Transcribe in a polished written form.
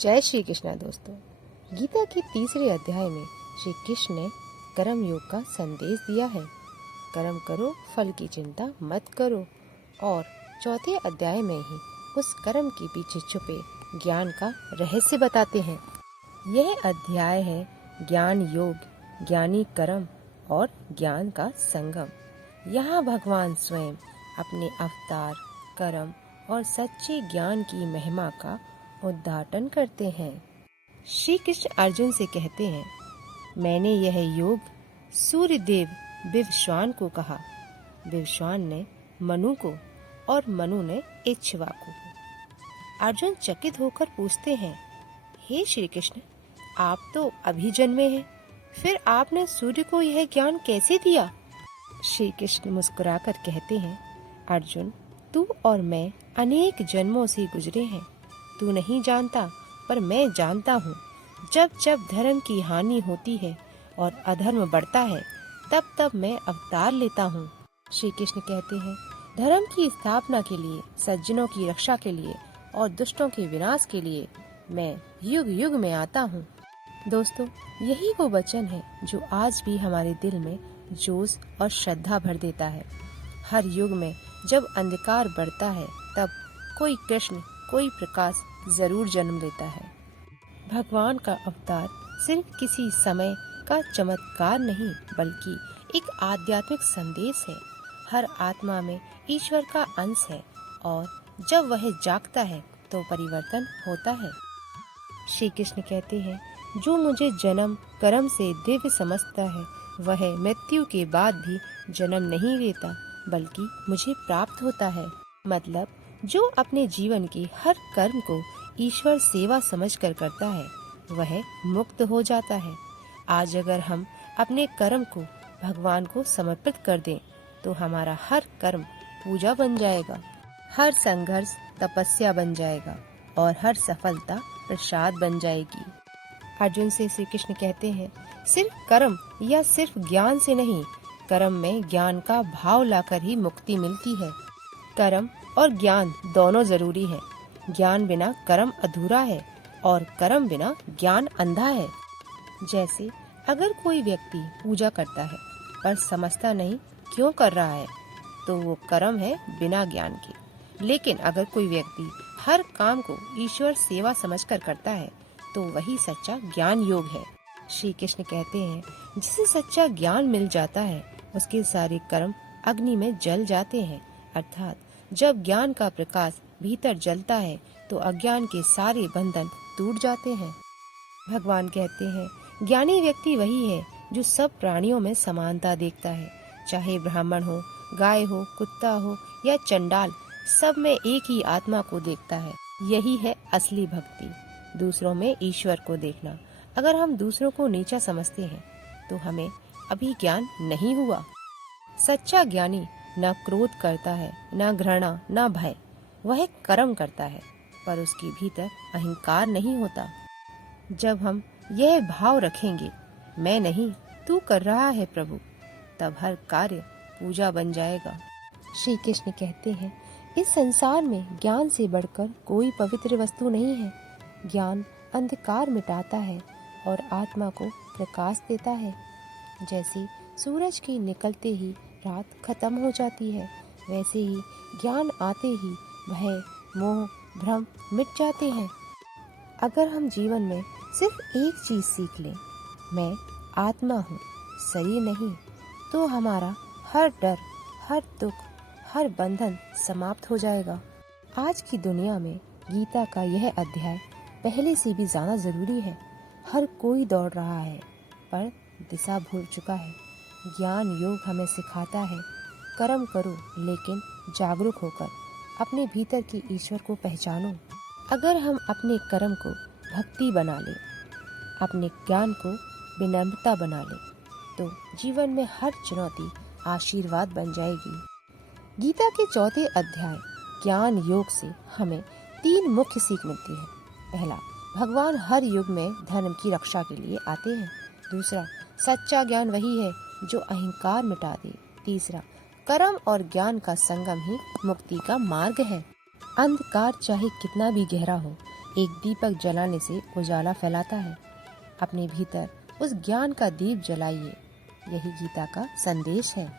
जय श्री कृष्णा दोस्तों। गीता के तीसरे अध्याय में श्री कृष्ण ने कर्म योग का संदेश दिया है। कर्म करो, फल की चिंता मत करो। और चौथे अध्याय में ही उस कर्म के पीछे छुपे ज्ञान का रहस्य बताते हैं। यह अध्याय है ज्ञान योग, ज्ञानी कर्म और ज्ञान का संगम। यहाँ भगवान स्वयं अपने अवतार, कर्म और सच्चे ज्ञान की महिमा का उद्घाटन करते हैं। श्री कृष्ण अर्जुन से कहते हैं, मैंने यह योग सूर्यदेव विवस्वान को कहा, विवस्वान ने मनु को और मनु ने इक्ष्वाकु को। अर्जुन चकित होकर पूछते हैं, हे श्री कृष्ण, आप तो अभी जन्मे हैं, फिर आपने सूर्य को यह ज्ञान कैसे दिया? श्री कृष्ण मुस्कुराकर कहते हैं, अर्जुन, तू और मैं अनेक जन्मों से गुजरे हैं। तू नहीं जानता, पर मैं जानता हूँ। जब जब धर्म की हानि होती है और अधर्म बढ़ता है, तब तब मैं अवतार लेता हूँ। श्री कृष्ण कहते हैं, धर्म की स्थापना के लिए, सज्जनों की रक्षा के लिए और दुष्टों के विनाश के लिए मैं युग युग में आता हूँ। दोस्तों, यही वो वचन है जो आज भी हमारे दिल में जोश और श्रद्धा भर देता है। हर युग में जब अंधकार बढ़ता है, तब कोई कृष्ण, कोई प्रकाश जरूर जन्म लेता है। भगवान का अवतार सिर्फ किसी समय का चमत्कार नहीं, बल्कि एक आध्यात्मिक संदेश है। हर आत्मा में ईश्वर का अंश है और जब वह जागता है तो परिवर्तन होता है। श्री कृष्ण कहते हैं, जो मुझे जन्म कर्म से दिव्य समझता है, वह मृत्यु के बाद भी जन्म नहीं लेता, बल्कि मुझे प्राप्त होता है। मतलब, जो अपने जीवन के हर कर्म को ईश्वर सेवा समझकर करता है, वह मुक्त हो जाता है। आज अगर हम अपने कर्म को भगवान को समर्पित कर दें, तो हमारा हर कर्म पूजा बन जाएगा, हर संघर्ष तपस्या बन जाएगा और हर सफलता प्रसाद बन जाएगी। अर्जुन से श्री कृष्ण कहते हैं, सिर्फ कर्म या सिर्फ ज्ञान से नहीं, कर्म में ज्ञान का भाव लाकर ही मुक्ति मिलती है। कर्म और ज्ञान दोनों जरूरी है। ज्ञान बिना कर्म अधूरा है और कर्म बिना ज्ञान अंधा है। जैसे अगर कोई व्यक्ति पूजा करता है पर समझता नहीं क्यों कर रहा है, तो वो कर्म है बिना ज्ञान के। लेकिन अगर कोई व्यक्ति हर काम को ईश्वर सेवा समझकर करता है, तो वही सच्चा ज्ञान योग है। श्री कृष्ण कहते हैं, जिसे सच्चा ज्ञान मिल जाता है, उसके सारे कर्म अग्नि में जल जाते हैं। अर्थात जब ज्ञान का प्रकाश भीतर जलता है, तो अज्ञान के सारे बंधन टूट जाते हैं। भगवान कहते हैं, ज्ञानी व्यक्ति वही है जो सब प्राणियों में समानता देखता है। चाहे ब्राह्मण हो, गाय हो, कुत्ता हो या चंडाल, सब में एक ही आत्मा को देखता है। यही है असली भक्ति, दूसरों में ईश्वर को देखना। अगर हम दूसरों को नीचा समझते हैं, तो हमें अभी ज्ञान नहीं हुआ। सच्चा ज्ञानी न क्रोध करता है, न घृणा, न भय। वह कर्म करता है, पर उसके भीतर अहंकार नहीं होता। जब हम यह भाव रखेंगे, मैं नहीं, तू कर रहा है प्रभु, तब हर कार्य पूजा बन जाएगा। श्री कृष्ण कहते हैं, इस संसार में ज्ञान से बढ़कर कोई पवित्र वस्तु नहीं है। ज्ञान अंधकार मिटाता है और आत्मा को प्रकाश देता है। जैसे सूरज के निकलते ही रात खत्म हो जाती है, वैसे ही ज्ञान आते ही भय, मोह, भ्रम मिट जाते हैं। अगर हम जीवन में सिर्फ एक चीज सीख लें, मैं आत्मा हूँ, शरीर नहीं, तो हमारा हर डर, हर दुख, हर बंधन समाप्त हो जाएगा। आज की दुनिया में गीता का यह अध्याय पहले से भी ज्यादा जरूरी है। हर कोई दौड़ रहा है, पर दिशा भूल चुका है। ज्ञान योग हमें सिखाता है, कर्म करो, लेकिन जागरूक होकर अपने भीतर की ईश्वर को पहचानो। अगर हम अपने कर्म को भक्ति बना लें, अपने ज्ञान को विनम्रता बना लें, तो जीवन में हर चुनौती आशीर्वाद बन जाएगी। गीता के चौथे अध्याय ज्ञान योग से हमें 3 मुख्य सीख मिलती है। पहला, भगवान हर युग में धर्म की रक्षा के लिए आते हैं। दूसरा, सच्चा ज्ञान वही है जो अहंकार मिटा दे। तीसरा, कर्म और ज्ञान का संगम ही मुक्ति का मार्ग है। अंधकार चाहे कितना भी गहरा हो, एक दीपक जलाने से उजाला फैलाता है। अपने भीतर उस ज्ञान का दीप जलाइए। यही गीता का संदेश है।